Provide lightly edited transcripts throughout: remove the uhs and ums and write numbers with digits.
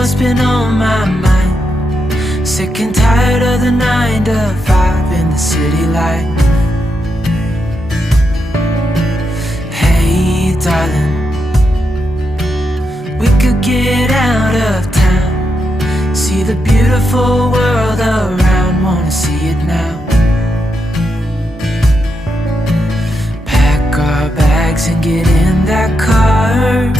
what's been on my mind. Sick and tired of the 9 to 5 in the city life. Hey darling, we could get out of town, see the beautiful world around, wanna see it now. Pack our bags and get in that car,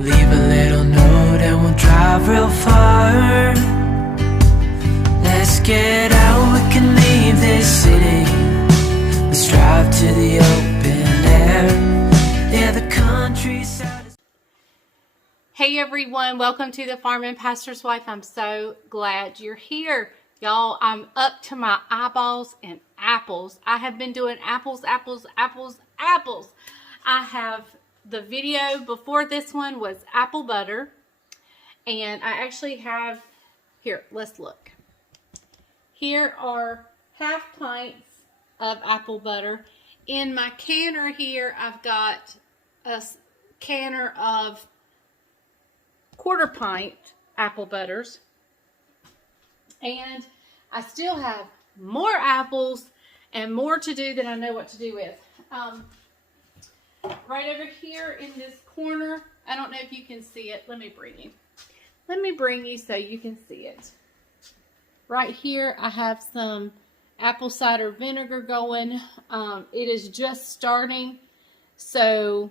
leave a little note and we'll drive real far. Let's get out, we can leave this city. Let's drive to the open air. Yeah, the countryside is... Hey everyone, welcome to the Farm and Pastor's Wife. I'm so glad you're here. Y'all, I'm up to my eyeballs in apples. I have been doing apples. I have... The video before this one was apple butter, and I actually have, here, let's look. Here are half pints of apple butter. In my canner here, I've got a canner of 1/4 pint apple butters, and I still have more apples and more to do than I know what to do with. Right over here in this corner, I don't know if you can see it. Let me bring you so you can see it. Right here, I have some apple cider vinegar going. It is just starting, so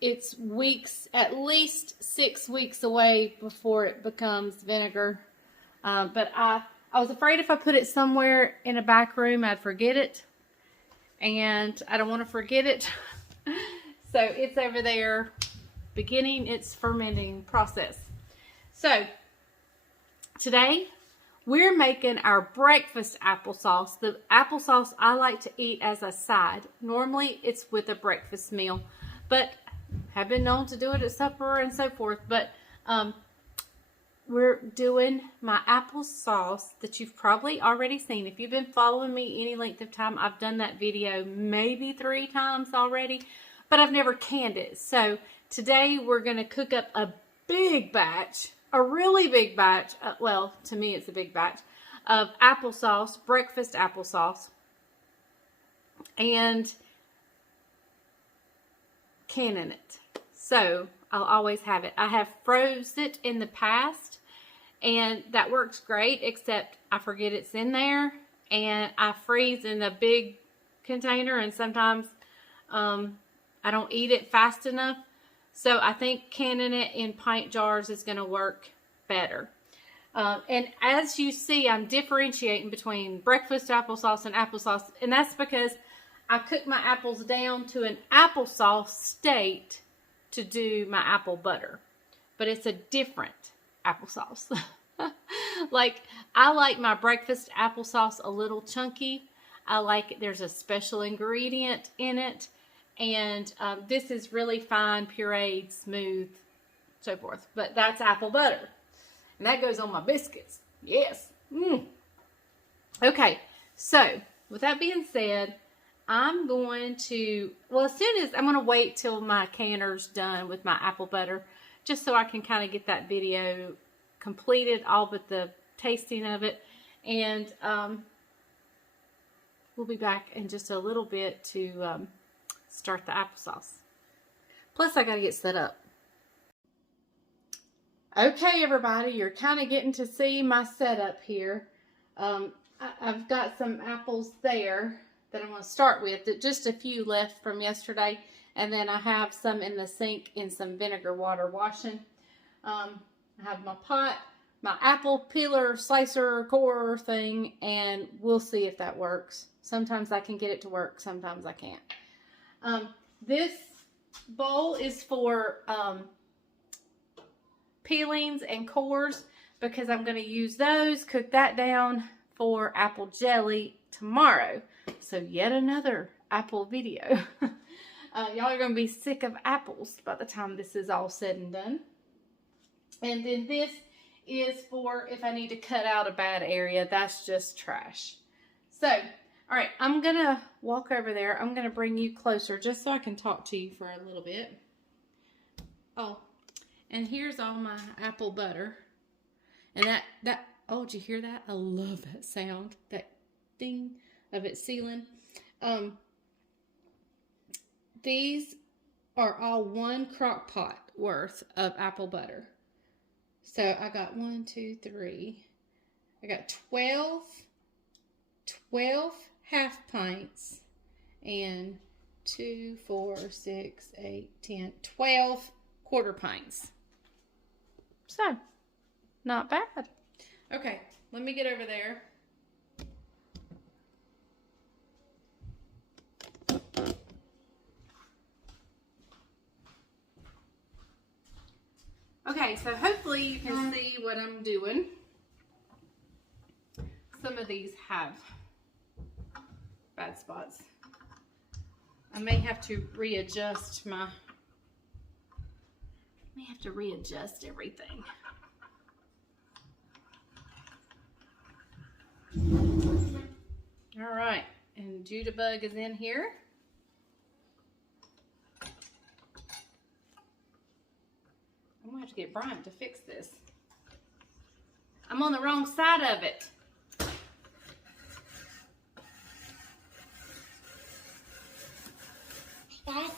it's weeks, at least 6 weeks away before it becomes vinegar. But I was afraid if I put it somewhere in a back room, I'd forget it. And I don't want to forget it. So it's over there beginning its fermenting process. So today we're making our breakfast applesauce. The applesauce I like to eat as a side. Normally it's with a breakfast meal, but have been known to do it at supper and so forth. But we're doing my applesauce that you've probably already seen. If you've been following me any length of time, I've done that video maybe 3 times already. But I've never canned it. So today we're going to cook up a big batch, a really big batch, well, to me it's a big batch, of applesauce, breakfast applesauce, and canning it. So I'll always have it. I have froze it in the past, and that works great, except I forget it's in there, and I freeze in a big container, and sometimes I don't eat it fast enough. So I think canning it in pint jars is going to work better. And as you see, I'm differentiating between breakfast applesauce and applesauce. And that's because I cook my apples down to an applesauce state to do my apple butter. But it's a different applesauce. Like, I like my breakfast applesauce a little chunky. I like it. There's a special ingredient in it. And this is really fine, pureed, smooth, so forth. But that's apple butter. And that goes on my biscuits. Yes. Okay. So, with that being said, I'm going to, well, as soon as, I'm going to wait till my canner's done with my apple butter, just so I can kind of get that video completed, all but the tasting of it. And we'll be back in just a little bit to start the applesauce. Plus, I got to get set up. Okay, everybody, you're kind of getting to see my setup here. I've got some apples there that I'm going to start with. Just a few left from yesterday. And then I have some in the sink in some vinegar water washing. I have my pot, my apple peeler, slicer, core thing, and we'll see if that works. Sometimes I can get it to work, sometimes I can't. This bowl is for peelings and cores because I'm going to use those, cook that down for apple jelly tomorrow. So yet another apple video. Y'all are going to be sick of apples by the time this is all said and done. And then this is for if I need to cut out a bad area. That's just trash. So, all right, I'm going to walk over there. I'm going to bring you closer just so I can talk to you for a little bit. Oh, And here's all my apple butter. And that, oh, did you hear that? I love that sound. That ding of it sealing. These are all 1 crock pot worth of apple butter. So I got 1, 2, 3. I got 12 half pints and 2, 4, 6, 8, 10, 12 quarter pints. So, not bad. Okay, let me get over there. Okay, so hopefully you can see what I'm doing. Some of these have bad spots. I may have to readjust everything. All right, and Judabug is in here. I'm gonna have to get Bryant to fix this. I'm on the wrong side of it. Guys,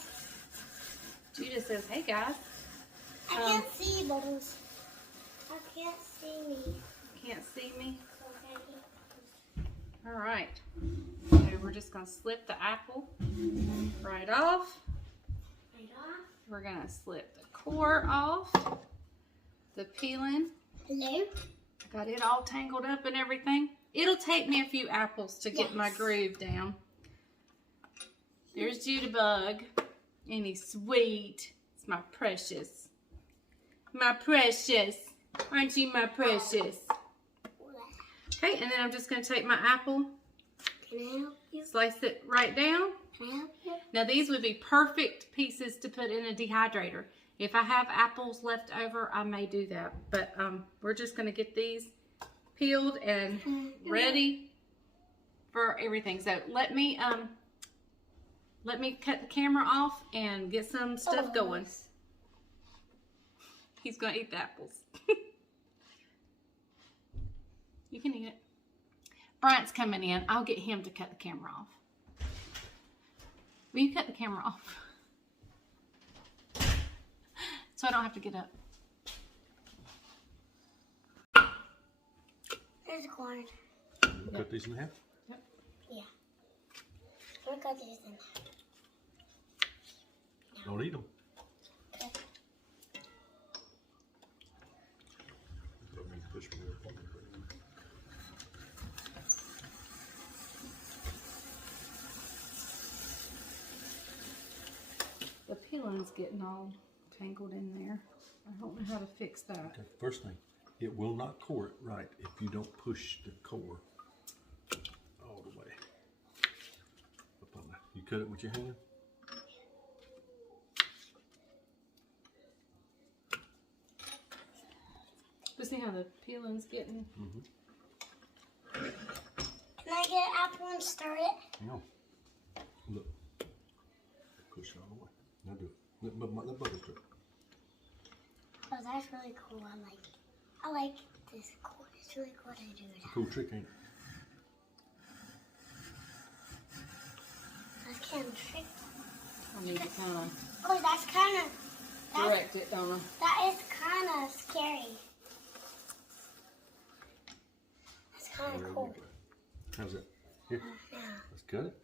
Judah says, hey guys. I can't see you, Bubbles. I can't see me. Can't see me? Okay. All right. So we're just gonna slip the apple right off. Right off. We're gonna slip the core off. The peeling. Hello. Got it all tangled up and everything. It'll take me a few apples to get my groove down. There's Judabug. And he's sweet. It's my precious. My precious. Aren't you my precious? Okay, and then I'm just going to take my apple. Can I help you? Slice it right down. Can I help you? Now these would be perfect pieces to put in a dehydrator. If I have apples left over, I may do that. But we're just going to get these peeled and ready for everything. So let me cut the camera off and get some stuff going. He's going to eat the apples. You can eat it. Bryant's coming in. I'll get him to cut the camera off. Will you cut the camera off? So I don't have to get up. There's a corn. Cut these in half? Yep. Yeah. I'm gonna cut these in half. Don't eat them. Okay. The peeling's getting all tangled in there. I don't know how to fix that. Okay, first thing, it will not core it right if you don't push the core all the way up on there. You cut it with your hand? But see how the peeling's getting? Mm-hmm. Can I get an apple and stir it? No. Look. Push it all the way. Now do it. Let butter stir. Oh, that's really cool. I like this. Cool. It's really cool to do It's a that. cool trick, ain't it? That's kind of tricky. I need to kind of Oh, that's kind of. direct it, don't I? That is kind of scary. That's kind of There cool. you go. How's that? Here. Yeah. Let's cut it.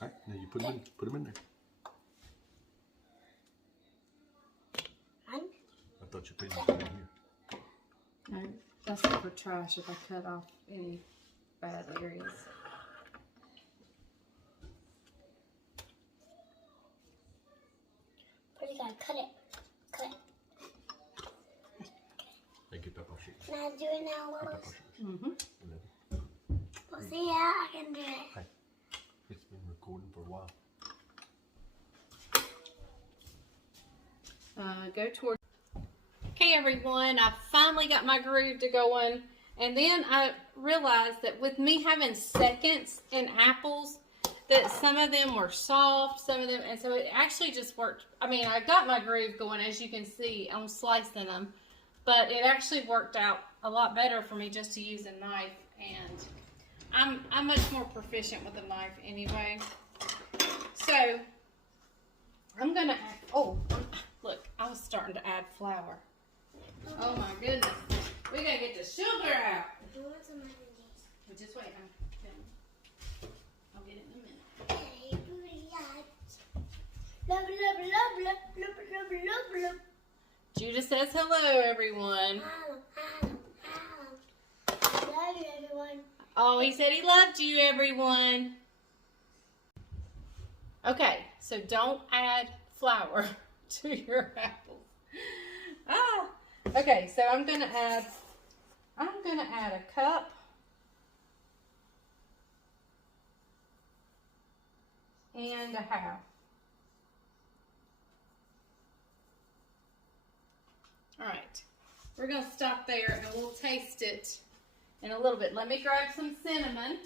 All right, now you put them in there. One. I thought you put them in here. No, that's for trash if I cut off any bad areas. But you gotta cut it. Cut it. Hey, get that off sheet. Can I do it now, Get that Lois? off sheet. Mm-hmm. Well, see, yeah, I can do it. Hey, it's been recording for a while. Go toward. Okay, everyone, I finally got my groove to going, and then I realized that with me having seconds in apples, that some of them were soft, some of them, and so it actually just worked. I mean, I got my groove going, as you can see, on slicing them, but it actually worked out a lot better for me just to use a knife, and I'm much more proficient with a knife anyway. So I'm gonna add, oh, look, I was starting to add flour. Oh my goodness. We gotta get the sugar out. I want some mayonnaise. But just wait, I'll get it in a minute. Hey, booty eyes. Love, love, love, love, love, love, love, love. Judah says hello, everyone. Hello, hello, hello. Love you, everyone. Oh, he said he loved you, everyone. Okay, so don't add flour to your apples. Ah, okay, so I'm gonna add a cup. And a half. All right, we're gonna stop there and we'll taste it in a little bit. Let me grab some cinnamon.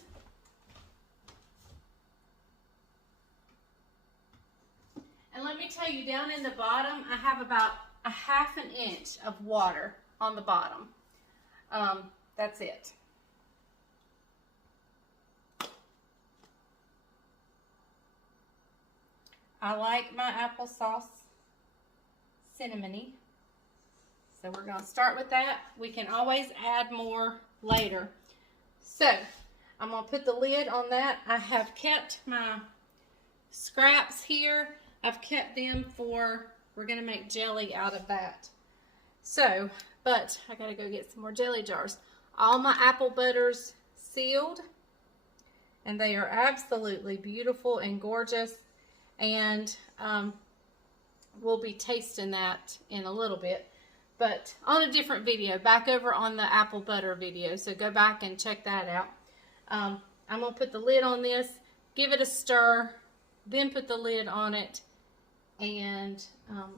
And let me tell you, down in the bottom, I have about a ½ inch of water on the bottom. That's it. I like my applesauce cinnamony. So we're going to start with that. We can always add more later. So I'm going to put the lid on that. I have kept my scraps here. I've kept them for, we're going to make jelly out of that. So, but I got to go get some more jelly jars. All my apple butters sealed. And they are absolutely beautiful and gorgeous. And we'll be tasting that in a little bit, but on a different video, back over on the apple butter video. So go back and check that out. I'm going to put the lid on this, give it a stir, then put the lid on it, and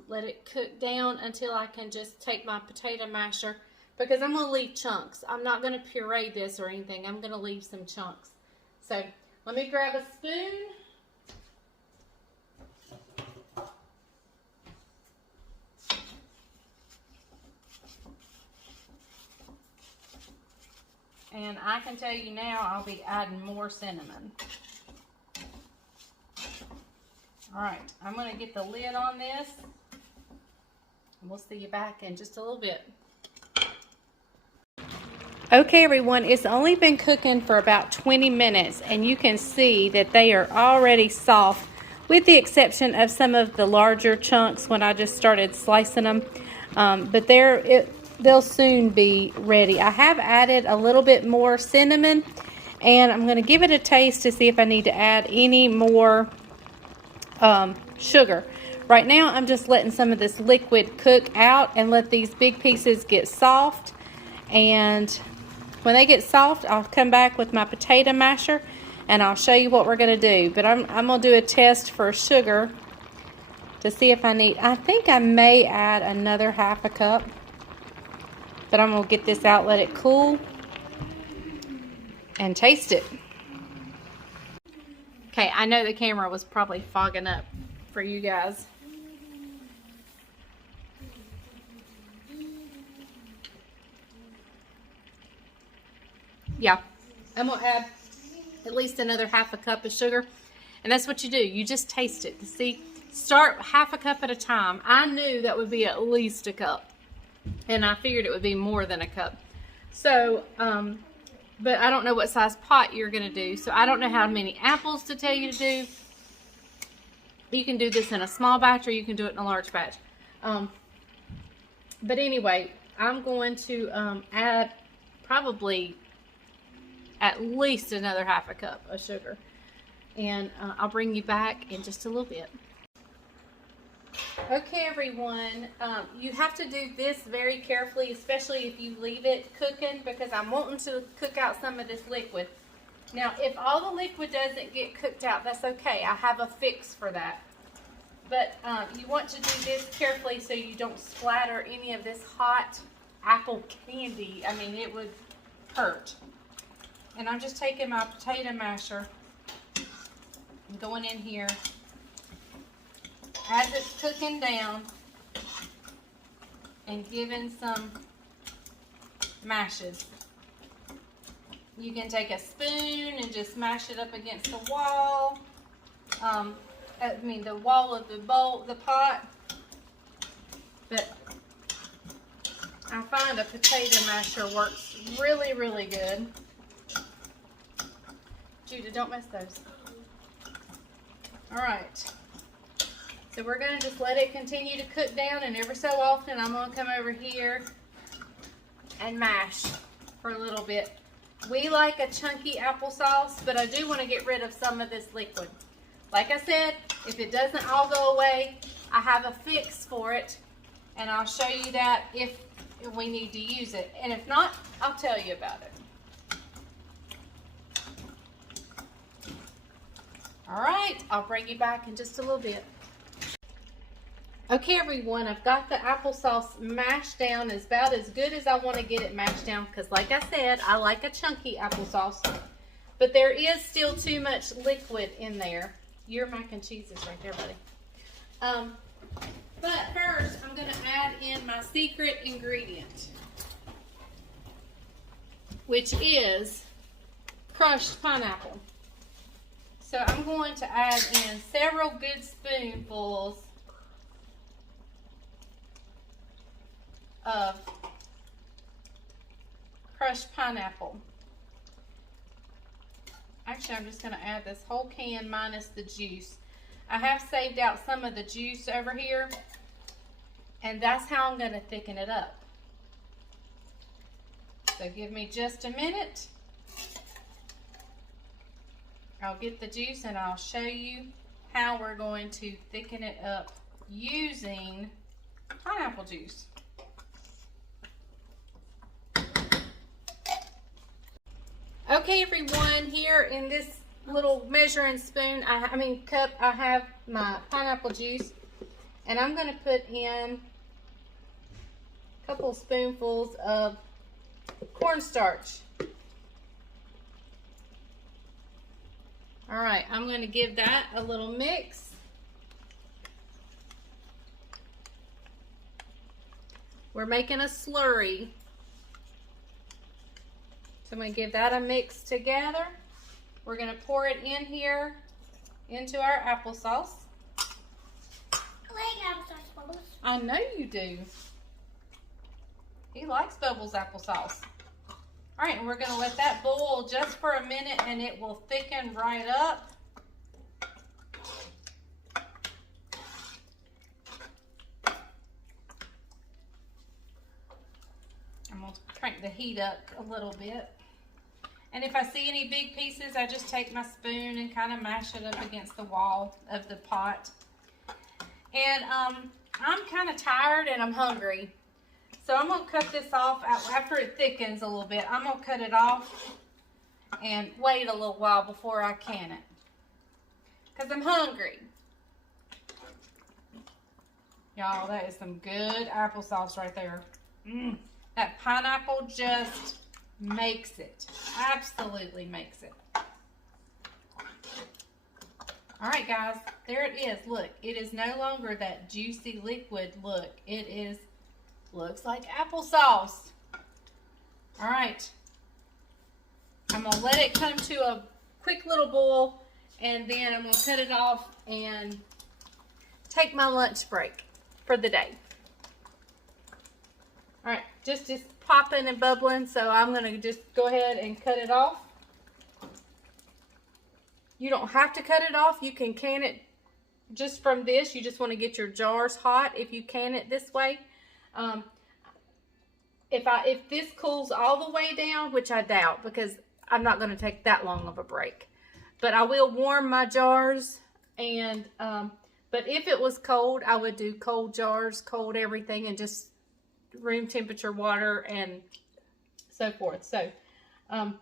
let it cook down until I can just take my potato masher, because I'm going to leave chunks. I'm not going to puree this or anything. I'm going to leave some chunks. So let me grab a spoon. And I can tell you now, I'll be adding more cinnamon. All right, I'm going to get the lid on this. And we'll see you back in just a little bit. Okay, everyone, it's only been cooking for about 20 minutes, and you can see that they are already soft, with the exception of some of the larger chunks when I just started slicing them. But they'll soon be ready. I have added a little bit more cinnamon, and I'm going to give it a taste to see if I need to add any more sugar. Right now, I'm just letting some of this liquid cook out and let these big pieces get soft. And when they get soft, I'll come back with my potato masher and I'll show you what we're going to do. But I'm going to do a test for sugar to see if I need. I think I may add another ½ cup. But I'm going to get this out, let it cool, and taste it. Okay, I know the camera was probably fogging up for you guys. Yeah, I'm going to add at least another ½ cup of sugar. And that's what you do. You just taste it. See, start ½ cup at a time. I knew that would be at least a cup. And I figured it would be more than a cup. So, but I don't know what size pot you're going to do. So I don't know how many apples to tell you to do. You can do this in a small batch or you can do it in a large batch. But anyway, I'm going to add probably at least another ½ cup of sugar. And I'll bring you back in just a little bit. Okay, everyone, you have to do this very carefully, especially if you leave it cooking, because I'm wanting to cook out some of this liquid. Now, if all the liquid doesn't get cooked out, that's okay. I have a fix for that. But you want to do this carefully so you don't splatter any of this hot apple candy. I mean, it would hurt. And I'm just taking my potato masher I'm going in here as it's cooking down and giving some mashes. You can take a spoon and just mash it up against the wall. The wall of the bowl, the pot. But I find a potato masher works really, really good. Judah, don't mess those. Alright. So we're going to just let it continue to cook down, and every so often I'm going to come over here and mash for a little bit. We like a chunky applesauce, but I do want to get rid of some of this liquid. Like I said, if it doesn't all go away, I have a fix for it, and I'll show you that if we need to use it. And if not, I'll tell you about it. Alright, I'll bring you back in just a little bit. Okay everyone, I've got the applesauce mashed down as about as good as I want to get it mashed down, because like I said, I like a chunky applesauce. But there is still too much liquid in there. Your mac and cheese is right there, buddy. But first, I'm going to add in my secret ingredient, which is crushed pineapple. So I'm going to add in several good spoonfuls of crushed pineapple. Actually, I'm just going to add this whole can minus the juice. I have saved out some of the juice over here, and that's how I'm going to thicken it up. So give me just a minute. I'll get the juice and I'll show you how we're going to thicken it up using pineapple juice. Okay everyone, here in this little measuring spoon, cup, I have my pineapple juice, and I'm going to put in a couple spoonfuls of cornstarch. Alright, I'm going to give that a little mix. We're making a slurry. So I'm going to give that a mix together. We're going to pour it in here into our applesauce. I like applesauce bubbles. I know you do. He likes Bubbles applesauce. All right, and we're going to let that boil just for a minute, and it will thicken right up. I'm going to crank the heat up a little bit. And if I see any big pieces, I just take my spoon and kind of mash it up against the wall of the pot. And I'm kind of tired and I'm hungry. So I'm going to cut this off after it thickens a little bit. I'm going to cut it off and wait a little while before I can it, because I'm hungry. Y'all, that is some good applesauce right there. That pineapple just makes it. Absolutely makes it. Alright guys, there it is. Look, it is no longer that juicy liquid. Look, it is, looks like applesauce. Alright. I'm going to let it come to a quick little boil, and then I'm going to cut it off and take my lunch break for the day. Alright, just popping and bubbling, so I'm going to just go ahead and cut it off. You don't have to cut it off. You can can it just from this. You just want to get your jars hot if you can it this way. If this cools all the way down, which I doubt, because I'm not going to take that long of a break, but I will warm my jars. And but if it was cold, I would do cold jars, cold everything, and just room temperature water and so forth. So I'm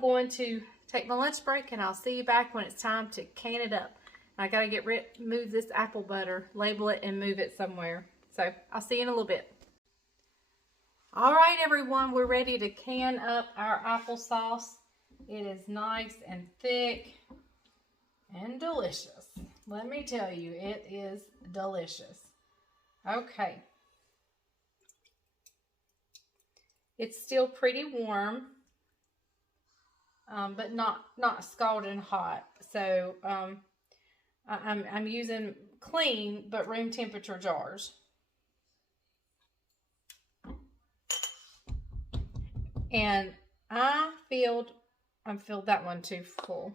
going to take my lunch break, and I'll see you back when it's time to can it up. I gotta move this apple butter, label it, and move it somewhere. So I'll see you in a little bit. All right, everyone, we're ready to can up our applesauce. It is nice and thick. and delicious. Let me tell you, it is delicious. Okay. It's still pretty warm, but not scalding hot. So I'm using clean but room temperature jars. And I filled that one too full.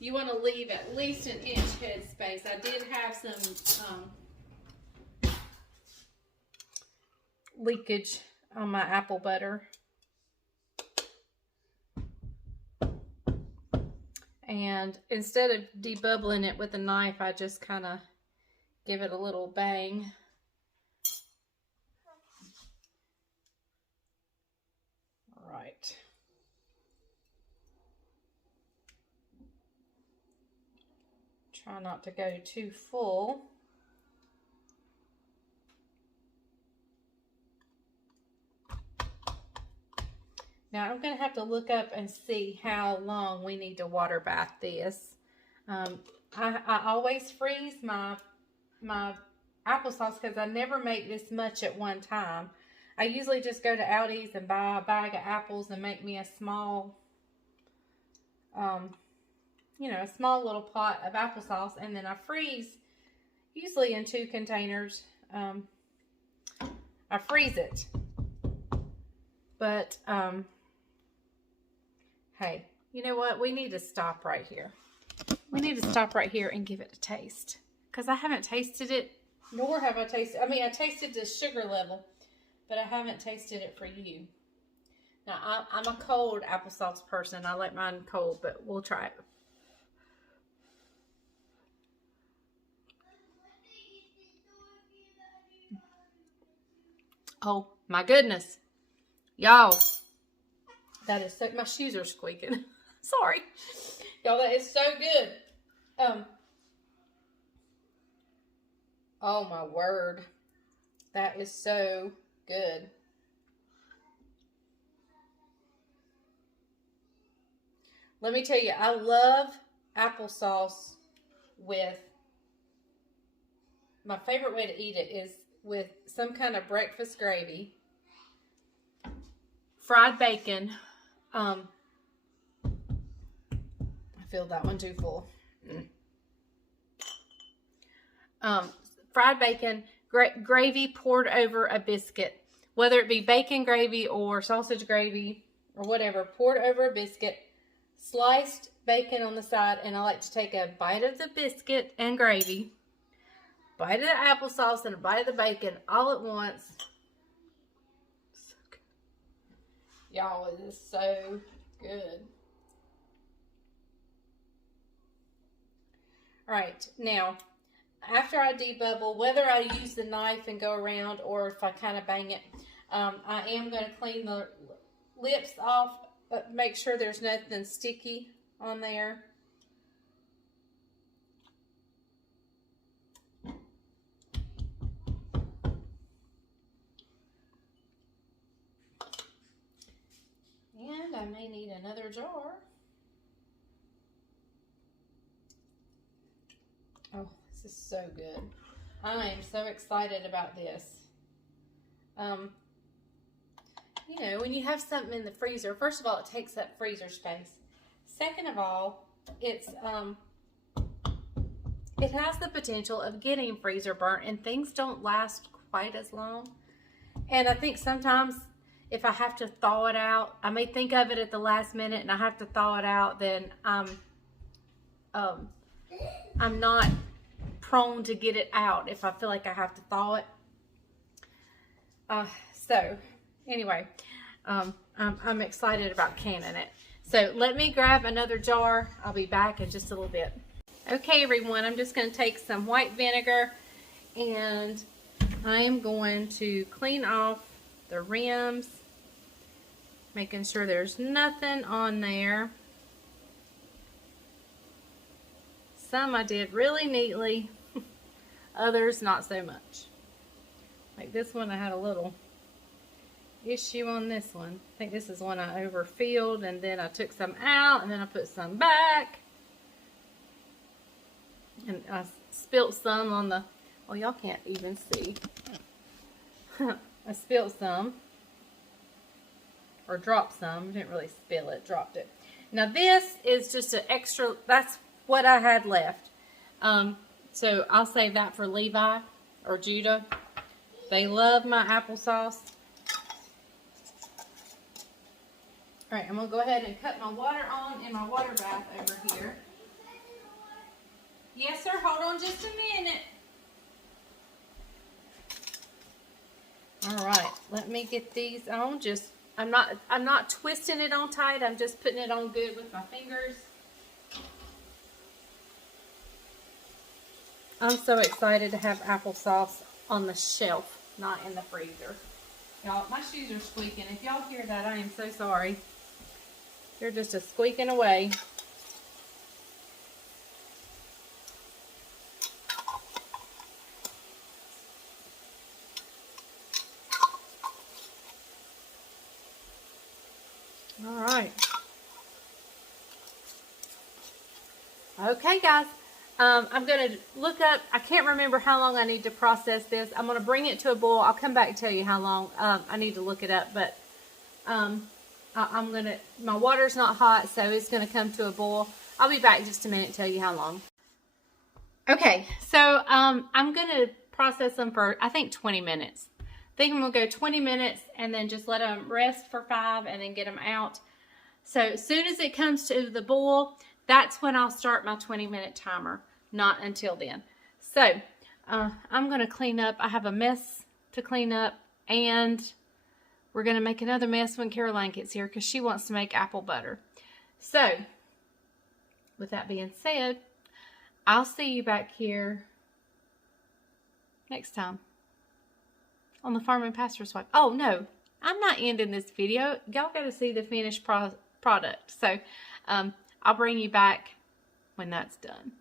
You want to leave at least an inch head space. I did have some leakage on my apple butter. And instead of debubbling it with a knife, I just kind of give it a little bang. All right. Try not to go too full. Now I'm going to have to look up and see how long we need to water bath this. I always freeze my applesauce because I never make this much at one time. I usually just go to Aldi's and buy a bag of apples and make me a small, a small little pot of applesauce, and then I freeze, usually in 2 containers. I freeze it. But, hey, you know what? We need to stop right here. We need to stop right here and give it a taste. Because I haven't tasted it, nor have I tasted, I tasted the sugar level, but I haven't tasted it for you. Now, I'm a cold applesauce person. I like mine cold, but we'll try it. Oh, my goodness. Y'all, that is so, my shoes are squeaking. Sorry. Y'all, that is so good. Oh my word. That is so good. Let me tell you, I love applesauce with, my favorite way to eat it is with some kind of breakfast gravy, fried bacon. I filled that one too full. Fried bacon, gravy poured over a biscuit, whether it be bacon gravy or sausage gravy or whatever, poured over a biscuit, sliced bacon on the side, and I like to take a bite of the biscuit and gravy, bite of the applesauce, and a bite of the bacon all at once. So good. Y'all, it is so good. All right, now, after I debubble, whether I use the knife and go around or if I kind of bang it, I am going to clean the lips off, but make sure there's nothing sticky on there. And I may need another jar. Oh, this is so good. I am so excited about this. You know, when you have something in the freezer, first of all, it takes up freezer space. Second of all, it has the potential of getting freezer burnt, and things don't last quite as long. And I think sometimes if I have to thaw it out, I may think of it at the last minute and I have to thaw it out, then I'm not prone to get it out if I feel like I have to thaw it. So anyway, I'm excited about canning it. So let me grab another jar. I'll be back in just a little bit. Okay, everyone, I'm just going to take some white vinegar and I am going to clean off the rims, making sure there's nothing on there. Some I did really neatly, others not so much. Like this one, I had a little issue on this one. I think this is one I overfilled, and then I took some out, and then I put some back. And I spilt some on the, well, y'all can't even see. I spilled some, or dropped some. Didn't really spill it, dropped it. Now this is just an extra, that's what I had left. So I'll save that for Levi or Judah. They love my applesauce. All right, I'm gonna go ahead and cut my water on in my water bath over here. Yes, sir, hold on just a minute. All right, let me get these on. Just, I'm not twisting it on tight. I'm just putting it on good with my fingers. I'm so excited to have applesauce on the shelf, not in the freezer. Y'all, my shoes are squeaking. If y'all hear that, I am so sorry. They're just a squeaking away. All right. Okay, guys. I'm going to look up, I can't remember how long I need to process this. I'm going to bring it to a boil. I'll come back and tell you how long. I need to look it up, but I'm going to, my water's not hot, so it's going to come to a boil. I'll be back in just a minute and tell you how long. Okay, so I'm going to process them for, I think, 20 minutes. I think I'm going to go 20 minutes and then just let them rest for 5 and then get them out. So as soon as it comes to the boil, that's when I'll start my 20-minute timer, not until then. So, I'm going to clean up. I have a mess to clean up, and we're going to make another mess when Caroline gets here because she wants to make apple butter. So, with that being said, I'll see you back here next time on the Farm and Pastor's Wife. Oh, no, I'm not ending this video. Y'all got to see the finished product. So, I'll bring you back when that's done.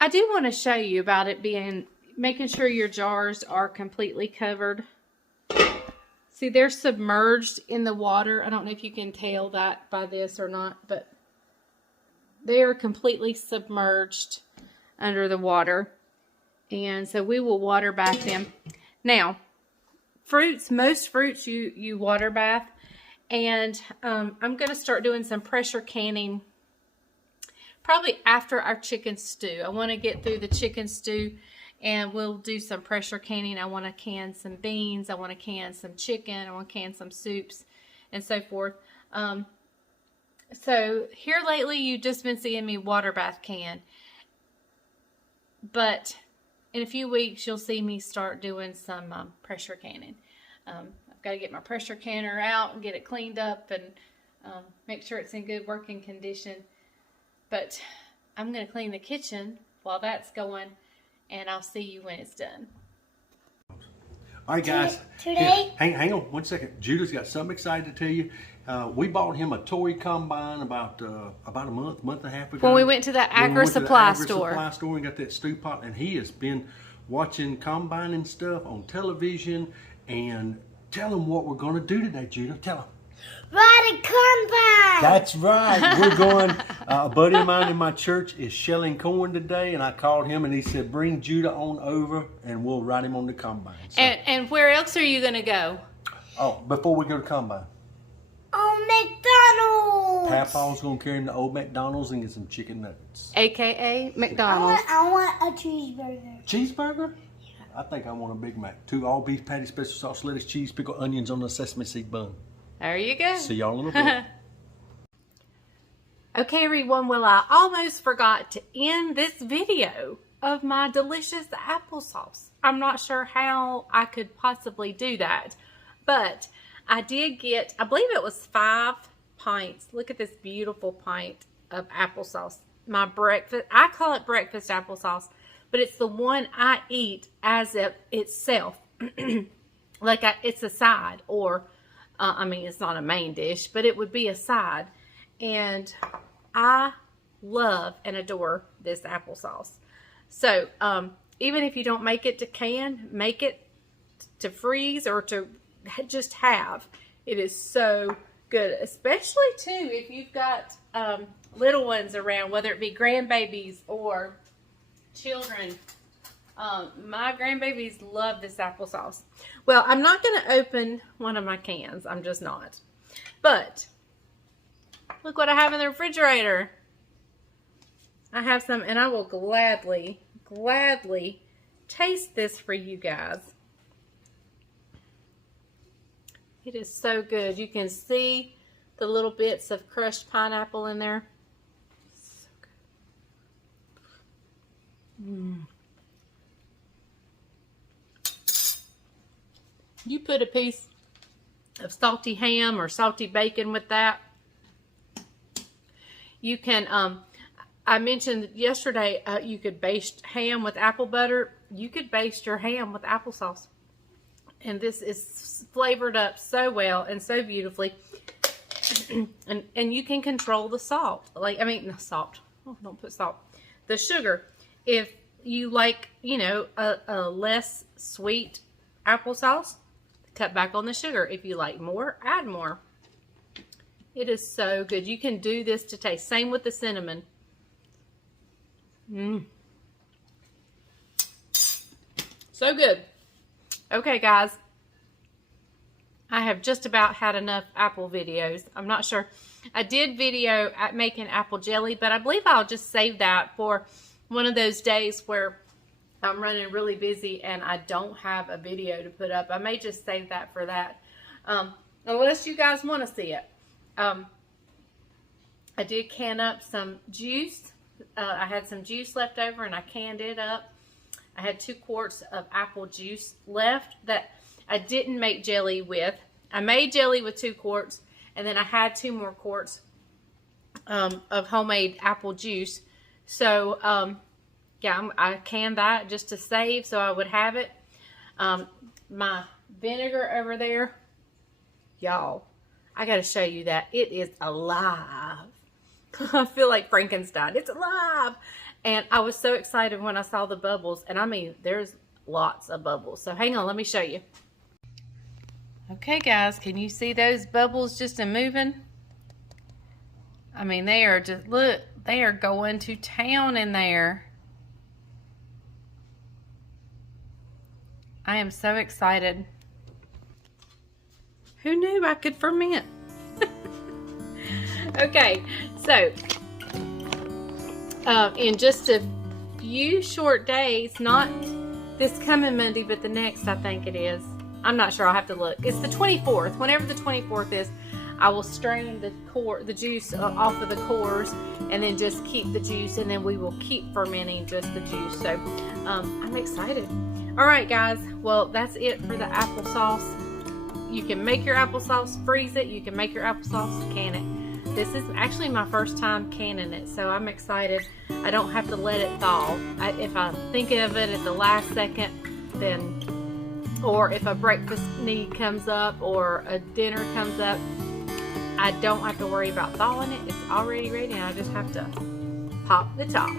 I do want to show you about it making sure your jars are completely covered. See, they're submerged in the water. I don't know if you can tell that by this or not, but they are completely submerged under the water. And so we will water bath them. Now, most fruits you water bath. And I'm going to start doing some pressure canning probably after our chicken stew. I want to get through the chicken stew and we'll do some pressure canning. I want to can some beans. I want to can some chicken. I want to can some soups and so forth. So here lately you've just been seeing me water bath can. But in a few weeks you'll see me start doing some pressure canning. I've got to get my pressure canner out and get it cleaned up and make sure it's in good working condition. But I'm going to clean the kitchen while that's going, and I'll see you when it's done. All right, guys. Today? Yeah, hang on 1 second. Judah's got something excited to tell you. We bought him a toy combine about a month and a half ago. When we went to the Agri Supply store. Supply store and got that stew pot, and he has been watching combining stuff on television. And tell him what we're going to do today, Judah. Tell him. Ride a combine! That's right. We're going, a buddy of mine in my church is shelling corn today, and I called him and he said, bring Judah on over and we'll ride him on the combine. So, and where else are you going to go? oh, before we go to combine. Oh, McDonald's! Papa's going to carry him to old McDonald's and get some chicken nuggets. AKA McDonald's. I want a cheeseburger. Cheeseburger? I think I want a Big Mac. 2 all-beef patty, special sauce, lettuce, cheese, pickle, onions on a sesame seed bun. There you go. See y'all in a little bit. Okay, everyone. Well, I almost forgot to end this video of my delicious applesauce. I'm not sure how I could possibly do that. But I did get, I believe it was 5 pints. Look at this beautiful pint of applesauce. My breakfast, I call it breakfast applesauce. But it's the one I eat as if itself. Like it's a side, or I mean, it's not a main dish, but it would be a side. And I love and adore this applesauce. So even if you don't make it to can, make it to freeze or to just have. It is so good, especially too if you've got little ones around, whether it be grandbabies or children. My grandbabies love this applesauce. Well, I'm not going to open one of my cans. I'm just not. But look what I have in the refrigerator. I have some, and I will gladly taste this for you guys. It is so good. You can see the little bits of crushed pineapple in there. So good. You put a piece of salty ham or salty bacon with that. You can, I mentioned yesterday, you could baste ham with apple butter. You could baste your ham with applesauce. And this is flavored up so well and so beautifully. and you can control the salt. Like, I mean, not salt. Oh, don't put salt. The sugar. If you like, you know, a less sweet applesauce, cut back on the sugar. If you like more, add more. It is so good. You can do this to taste. Same with the cinnamon. So good. Okay, guys. I have just about had enough apple videos. I'm not sure. I did video at making apple jelly, but I believe I'll just save that for one of those days where I'm running really busy and I don't have a video to put up. I may just save that for that. Unless you guys want to see it. I did can up some juice. I had some juice left over and I canned it up. I had 2 quarts of apple juice left that I didn't make jelly with. I made jelly with 2 quarts, and then I had 2 more quarts of homemade apple juice. So, yeah, I canned that just to save so I would have it. My vinegar over there, y'all, I got to show you that. It is alive. I feel like Frankenstein. It's alive. And I was so excited when I saw the bubbles. And I mean, there's lots of bubbles. So hang on, let me show you. Okay, guys, can you see those bubbles just moving? I mean, they are just, look, they are going to town in there. I am so excited. Who knew I could ferment? Okay, so in just a few short days, not this coming Monday, but the next, I think it is. I'm not sure. I'll have to look. It's the 24th. Whenever the 24th is, I will strain the juice off of the cores and then just keep the juice, and then we will keep fermenting just the juice. So I'm excited. All right, guys. Well, that's it for the applesauce. You can make your applesauce, freeze it. You can make your applesauce, can it. This is actually my first time canning it, so I'm excited. I don't have to let it thaw. If I think of it at the last second, then, or if a breakfast need comes up or a dinner comes up, I don't have to worry about thawing it. It's already ready, and I just have to pop the top.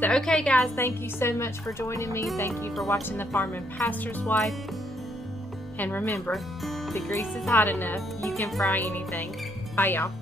So, okay, guys, thank you so much for joining me. Thank you for watching The Farm and Pastor's Wife. And remember, the grease is hot enough. You can fry anything. Bye, y'all.